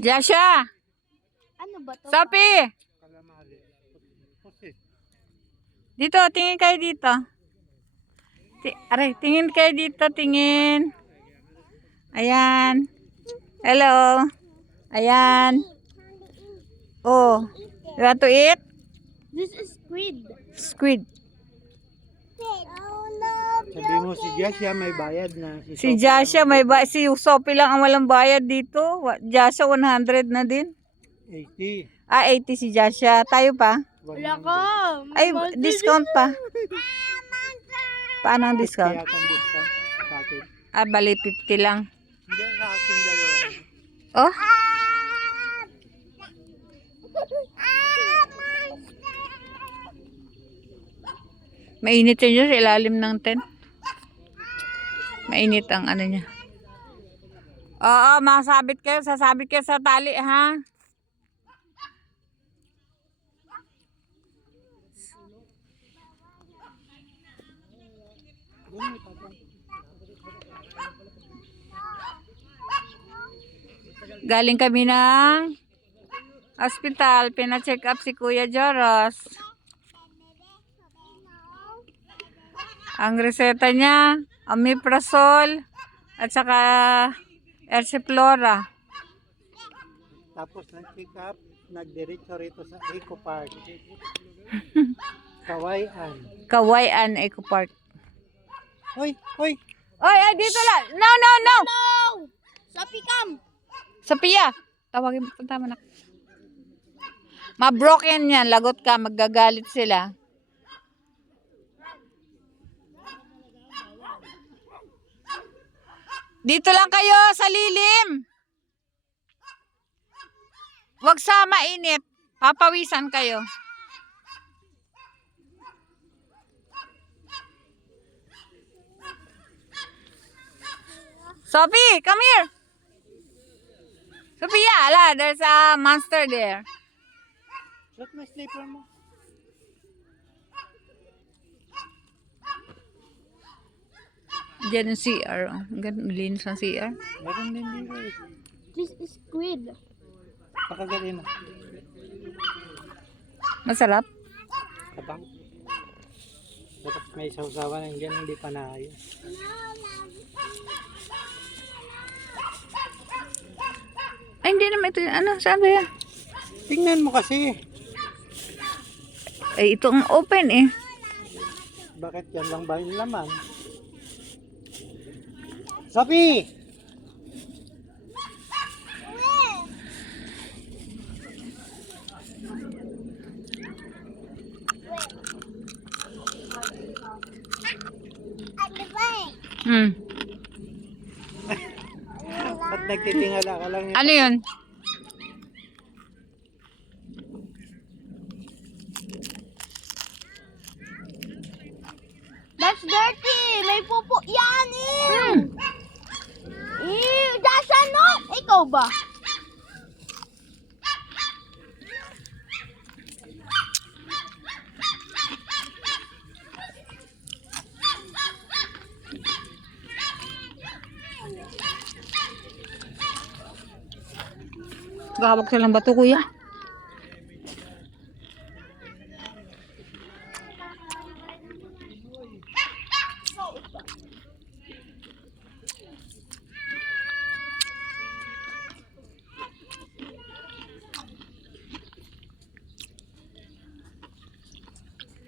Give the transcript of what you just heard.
Jasha! Ano ba to? Sophie! Dito, tingin kayo dito. Aray, tingin kayo dito, tingin. Ayan. Hello. Ayan. Oh. You want to eat? This is squid. Squid. Oh no. Sabi mo si Jasha may bayad na. Si Jasha may si Sophie lang ang walang bayad dito. Jasha 100 na din. 80. Ah, 80 si Jasha. Tayo pa? Wala ka. Ay, discount pa. Paano ang discount? Kaya kang discount sa akin. Ah, bali 50 lang. Hindi, sa akin dalawa. Oh? Mainit yun dyan sa ilalim ng tent. Mainit ang ano niya. Oo, sasabit kayo sa tali, ha? Galing kami ng hospital, pina-check up si Kuya Joros. Ang reseta niya, omeprazole at saka Ersiflora. Tapos nag-pick up, nagdiretso rito sa Eco Park. Kawayan. Kawayan Eco Park. Hoy, hoy. Oy, ay dito lang. No, no, no. No! Sophie, come! Sophia, tawagin mo. Tama na. Ma-broken yan. Lagot ka. Maggagalit sila. Dito lang kayo sa lilim. Huwag sa mainit. Papawisan kayo. Sophie, come here. Sophia, ala, there's a monster there. Look my slipper mo. Diyan yung CR. Ang ganda, linis ng CR. Meron din dito eh. This is squid. Pakagalin na. Masarap. Kabang. Tapos may sausawan ng dyan, hindi pa naayos. Ay, hindi naman ito. Ano, saan ba yan? Tingnan mo kasi. Ay, ito ang open eh. Bakit yan lang ba yung laman? Sophie! Hmm. Ba't nagtitingala ka lang yun? Ano yun? That's dirty! May pupo yan eh! Jasha, no! Ikaw ba? Gawag silang bato, kuya.